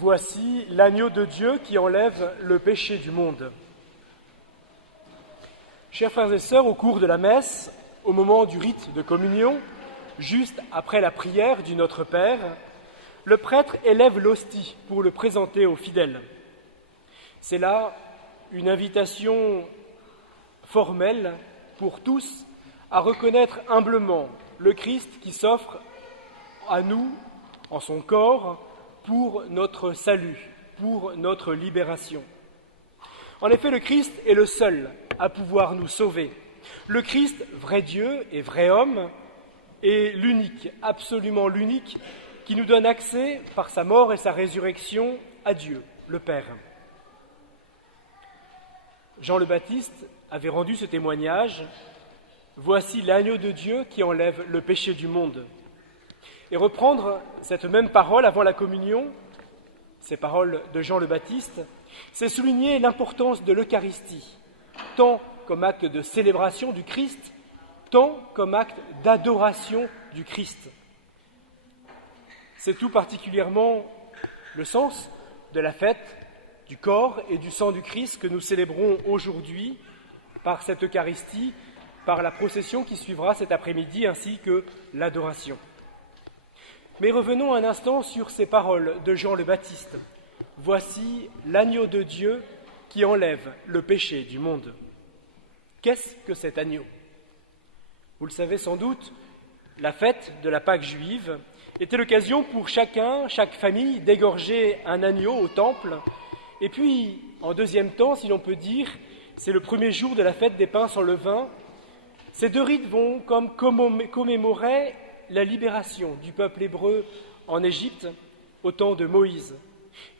Voici l'agneau de Dieu qui enlève le péché du monde. Chers frères et sœurs, au cours de la messe, au moment du rite de communion, juste après la prière du Notre Père, le prêtre élève l'hostie pour le présenter aux fidèles. C'est là une invitation formelle pour tous à reconnaître humblement le Christ qui s'offre à nous, en son corps, pour notre salut, pour notre libération. En effet, le Christ est le seul à pouvoir nous sauver. Le Christ, vrai Dieu et vrai homme, est l'unique, absolument l'unique, qui nous donne accès, par sa mort et sa résurrection, à Dieu, le Père. Jean le Baptiste avait rendu ce témoignage « Voici l'agneau de Dieu qui enlève le péché du monde ». Et reprendre cette même parole avant la communion, ces paroles de Jean le Baptiste, c'est souligner l'importance de l'Eucharistie, tant comme acte de célébration du Christ, tant comme acte d'adoration du Christ. C'est tout particulièrement le sens de la fête du corps et du sang du Christ que nous célébrons aujourd'hui par cette Eucharistie, par la procession qui suivra cet après-midi, ainsi que l'adoration. Mais revenons un instant sur ces paroles de Jean le Baptiste. « Voici l'agneau de Dieu qui enlève le péché du monde ». Qu'est-ce que cet agneau ? Vous le savez sans doute, la fête de la Pâque juive était l'occasion pour chaque famille, d'égorger un agneau au temple. Et puis, en deuxième temps, si l'on peut dire, c'est le premier jour de la fête des pains sans levain. Ces deux rites vont comme commémorer la libération du peuple hébreu en Égypte au temps de Moïse.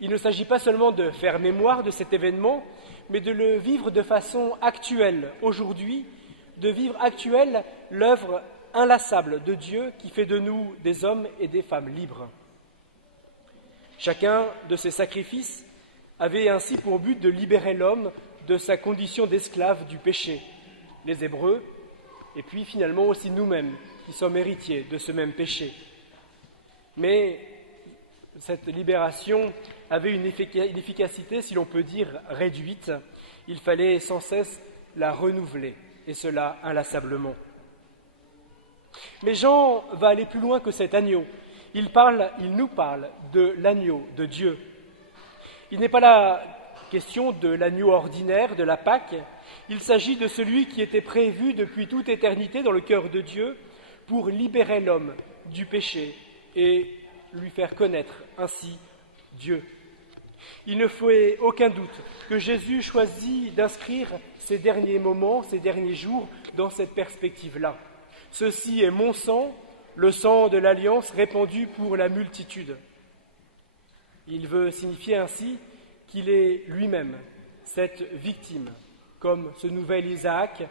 Il ne s'agit pas seulement de faire mémoire de cet événement, mais de le vivre de façon actuelle, aujourd'hui, de vivre actuelle l'œuvre inlassable de Dieu qui fait de nous des hommes et des femmes libres. Chacun de ces sacrifices avait ainsi pour but de libérer l'homme de sa condition d'esclave du péché, les Hébreux, et puis finalement aussi nous-mêmes, qui sommes héritiers de ce même péché. Mais cette libération avait une efficacité, si l'on peut dire, réduite. Il fallait sans cesse la renouveler, et cela inlassablement. Mais Jean va aller plus loin que cet agneau. Il nous parle de l'agneau de Dieu. Il n'est pas la question de l'agneau ordinaire, de la Pâque. Il s'agit de celui qui était prévu depuis toute éternité dans le cœur de Dieu pour libérer l'homme du péché et lui faire connaître ainsi Dieu. Il ne fait aucun doute que Jésus choisit d'inscrire ces derniers moments, ces derniers jours, dans cette perspective-là. Ceci est mon sang, le sang de l'Alliance répandu pour la multitude. Il veut signifier ainsi qu'il est lui-même cette victime, comme ce nouvel Isaac,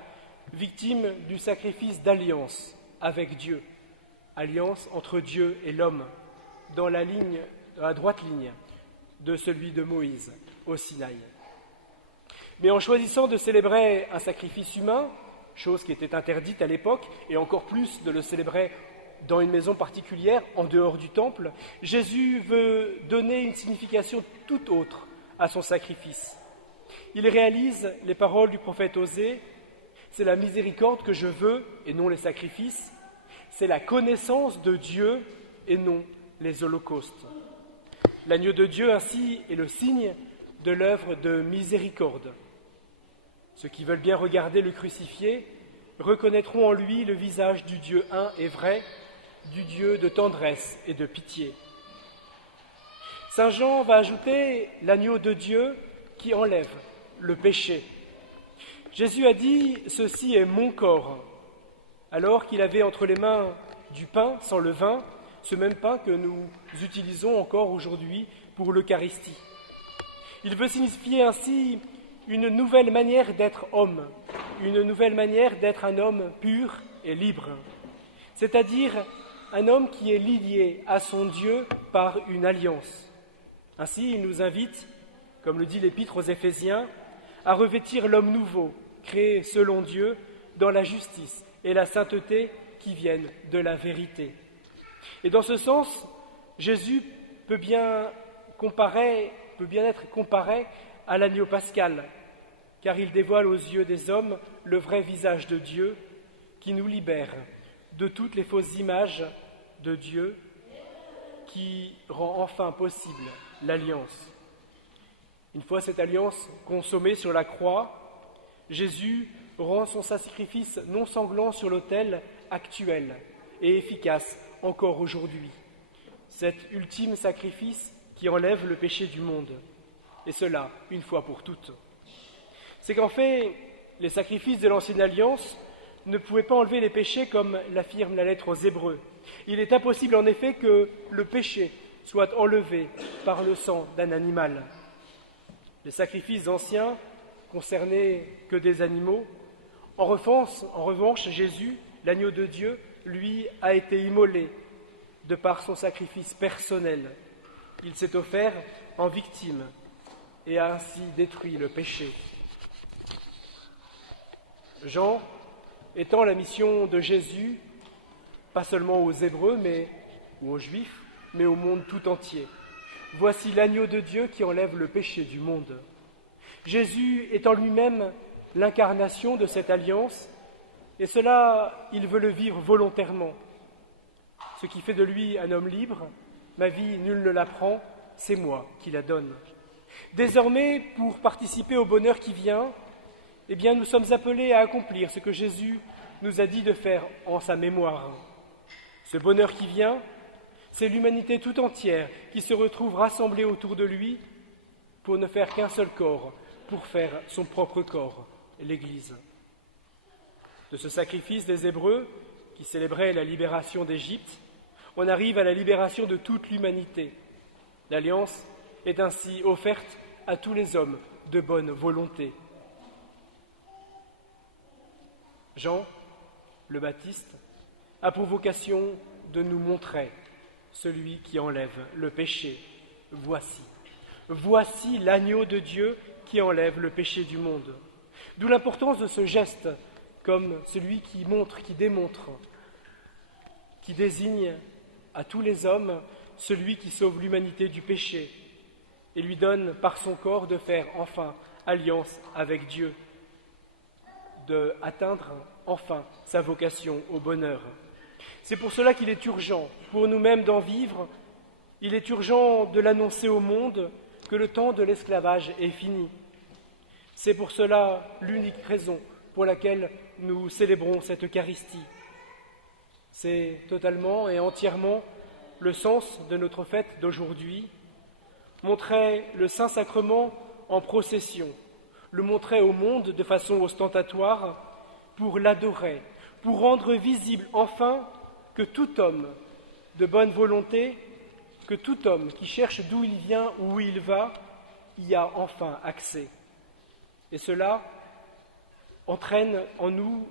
victime du sacrifice d'alliance avec Dieu, alliance entre Dieu et l'homme, dans la droite ligne de celui de Moïse au Sinaï. Mais en choisissant de célébrer un sacrifice humain, chose qui était interdite à l'époque, et encore plus de le célébrer dans une maison particulière, en dehors du temple, Jésus veut donner une signification tout autre à son sacrifice. Il réalise les paroles du prophète Osée, « C'est la miséricorde que je veux et non les sacrifices, c'est la connaissance de Dieu et non les holocaustes. » L'agneau de Dieu, ainsi, est le signe de l'œuvre de miséricorde. Ceux qui veulent bien regarder le crucifié reconnaîtront en lui le visage du Dieu un et vrai, du Dieu de tendresse et de pitié. Saint Jean va ajouter l'agneau de Dieu qui enlève le péché. Jésus a dit « Ceci est mon corps », alors qu'il avait entre les mains du pain sans levain, ce même pain que nous utilisons encore aujourd'hui pour l'Eucharistie. Il veut signifier ainsi une nouvelle manière d'être homme, une nouvelle manière d'être un homme pur et libre, c'est-à-dire un homme qui est lié à son Dieu par une alliance. Ainsi, il nous invite, comme le dit l'Épître aux Éphésiens, à revêtir l'homme nouveau, créé selon Dieu, dans la justice et la sainteté qui viennent de la vérité. Et dans ce sens, Jésus peut bien peut bien être comparé à l'agneau pascal, car il dévoile aux yeux des hommes le vrai visage de Dieu qui nous libère de toutes les fausses images de Dieu, qui rend enfin possible l'alliance. Une fois cette alliance consommée sur la croix, Jésus rend son sacrifice non sanglant sur l'autel actuel et efficace encore aujourd'hui. Cet ultime sacrifice qui enlève le péché du monde, et cela une fois pour toutes. C'est qu'en fait, les sacrifices de l'ancienne alliance ne pouvaient pas enlever les péchés comme l'affirme la lettre aux Hébreux. Il est impossible en effet que le péché soit enlevé par le sang d'un animal. Les sacrifices anciens concernaient que des animaux. En revanche, Jésus, l'agneau de Dieu, lui, a été immolé de par son sacrifice personnel. Il s'est offert en victime et a ainsi détruit le péché. Jean étend la mission de Jésus, pas seulement aux Hébreux ou aux Juifs, mais au monde tout entier. Voici l'agneau de Dieu qui enlève le péché du monde. Jésus est en lui-même l'incarnation de cette alliance, et cela, il veut le vivre volontairement. Ce qui fait de lui un homme libre, ma vie, nul ne la prend, c'est moi qui la donne. Désormais, pour participer au bonheur qui vient, eh bien, nous sommes appelés à accomplir ce que Jésus nous a dit de faire en sa mémoire. Ce bonheur qui vient, c'est l'humanité tout entière qui se retrouve rassemblée autour de lui pour ne faire qu'un seul corps, pour faire son propre corps, l'Église. De ce sacrifice des Hébreux, qui célébrait la libération d'Égypte, on arrive à la libération de toute l'humanité. L'Alliance est ainsi offerte à tous les hommes de bonne volonté. Jean, le Baptiste, a pour vocation de nous montrer celui qui enlève le péché. Voici l'agneau de Dieu qui enlève le péché du monde. D'où l'importance de ce geste comme celui qui montre, qui démontre, qui désigne à tous les hommes celui qui sauve l'humanité du péché et lui donne par son corps de faire enfin alliance avec Dieu, d'atteindre enfin sa vocation au bonheur. C'est pour cela qu'il est urgent, pour nous-mêmes d'en vivre, il est urgent de l'annoncer au monde que le temps de l'esclavage est fini. C'est pour cela l'unique raison pour laquelle nous célébrons cette Eucharistie. C'est totalement et entièrement le sens de notre fête d'aujourd'hui, montrer le Saint-Sacrement en procession, le montrer au monde de façon ostentatoire pour l'adorer, pour rendre visible enfin que tout homme de bonne volonté, que tout homme qui cherche d'où il vient ou où il va, y a enfin accès. Et cela entraîne en nous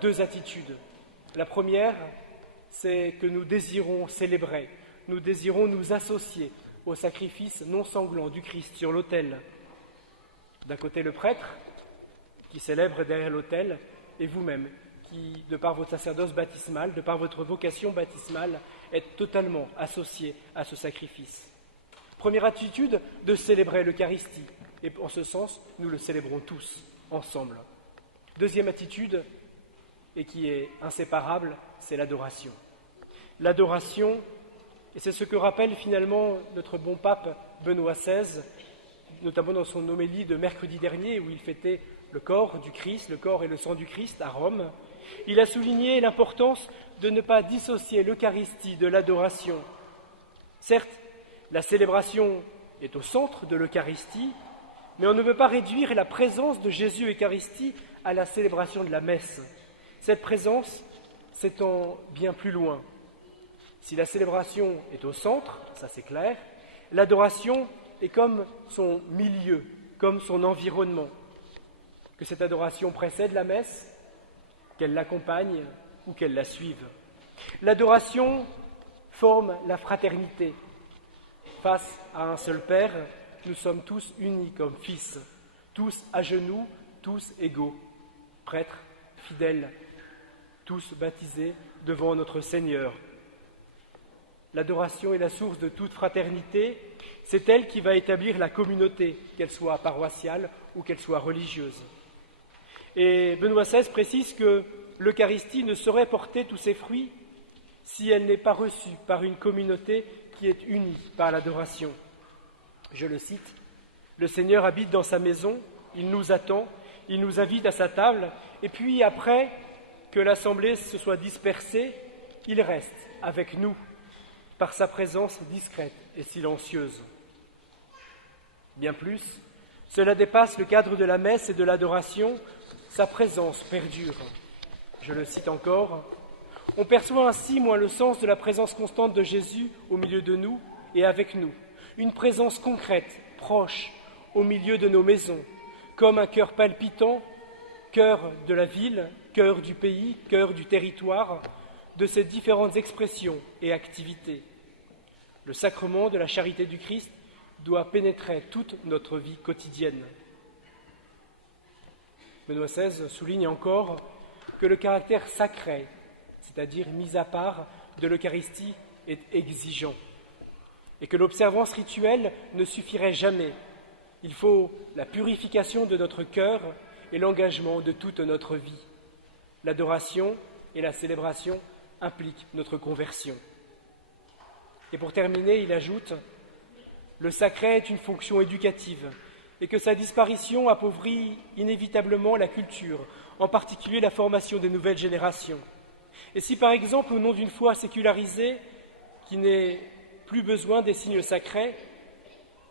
deux attitudes. La première, c'est que nous désirons célébrer, nous désirons nous associer au sacrifice non sanglant du Christ sur l'autel. D'un côté, le prêtre, qui célèbre derrière l'autel, et vous-même, qui, de par votre sacerdoce baptismal, de par votre vocation baptismale, êtes totalement associés à ce sacrifice. Première attitude, de célébrer l'Eucharistie, et en ce sens, nous le célébrons tous, ensemble. Deuxième attitude, et qui est inséparable, c'est l'adoration. L'adoration, et c'est ce que rappelle finalement notre bon pape Benoît XVI, notamment dans son homélie de mercredi dernier, où il fêtait le corps du Christ, le corps et le sang du Christ à Rome. Il a souligné l'importance de ne pas dissocier l'Eucharistie de l'adoration. Certes, la célébration est au centre de l'Eucharistie, mais on ne peut pas réduire la présence de Jésus Eucharistie à la célébration de la messe. Cette présence s'étend bien plus loin. Si la célébration est au centre, ça c'est clair, l'adoration est comme son milieu, comme son environnement. Que cette adoration précède la messe, qu'elle l'accompagne ou qu'elle la suive. L'adoration forme la fraternité. Face à un seul Père, nous sommes tous unis comme fils, tous à genoux, tous égaux, prêtres, fidèles, tous baptisés devant notre Seigneur. L'adoration est la source de toute fraternité, C'est elle qui va établir la communauté, qu'elle soit paroissiale ou qu'elle soit religieuse. Et Benoît XVI précise que l'Eucharistie ne saurait porter tous ses fruits si elle n'est pas reçue par une communauté qui est unie par l'adoration. Je le cite, « Le Seigneur habite dans sa maison, il nous attend, il nous invite à sa table, et puis après que l'assemblée se soit dispersée, il reste avec nous par sa présence discrète et silencieuse. » Bien plus, cela dépasse le cadre de la messe et de l'adoration, sa présence perdure. Je le cite encore, « On perçoit ainsi moins le sens de la présence constante de Jésus au milieu de nous et avec nous, une présence concrète, proche, au milieu de nos maisons, comme un cœur palpitant, cœur de la ville, cœur du pays, cœur du territoire, de ces différentes expressions et activités. Le sacrement de la charité du Christ doit pénétrer toute notre vie quotidienne. » Benoît XVI souligne encore que le caractère sacré, c'est-à-dire mis à part de l'Eucharistie, est exigeant et que l'observance rituelle ne suffirait jamais. Il faut la purification de notre cœur et l'engagement de toute notre vie. L'adoration et la célébration impliquent notre conversion. Et pour terminer, il ajoute « Le sacré est une fonction éducative et que sa disparition appauvrit inévitablement la culture, en particulier la formation des nouvelles générations. Et si par exemple, au nom d'une foi sécularisée qui n'ait plus besoin des signes sacrés,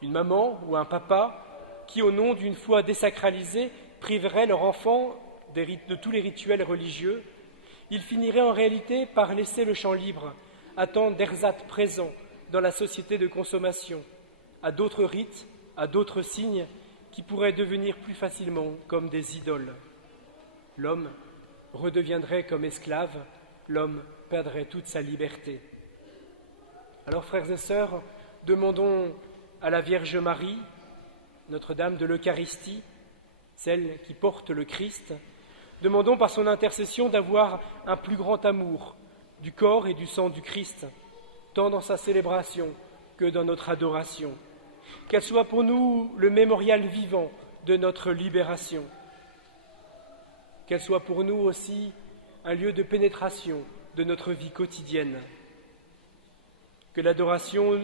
une maman ou un papa qui, au nom d'une foi désacralisée, priverait leur enfant de tous les rituels religieux, ils finiraient en réalité par laisser le champ libre à tant d'ersatz présents dans la société de consommation, à d'autres rites, à d'autres signes qui pourraient devenir plus facilement comme des idoles. L'homme redeviendrait comme esclave, l'homme perdrait toute sa liberté. Alors, frères et sœurs, demandons à la Vierge Marie, Notre-Dame de l'Eucharistie, celle qui porte le Christ, demandons par son intercession d'avoir un plus grand amour du corps et du sang du Christ, tant dans sa célébration que dans notre adoration, qu'elle soit pour nous le mémorial vivant de notre libération, qu'elle soit pour nous aussi un lieu de pénétration de notre vie quotidienne, que l'adoration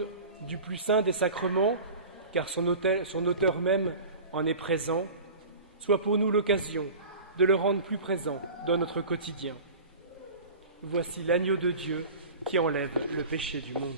du plus saint des sacrements, car son auteur même en est présent, soit pour nous l'occasion de le rendre plus présent dans notre quotidien. Voici l'agneau de Dieu qui enlève le péché du monde.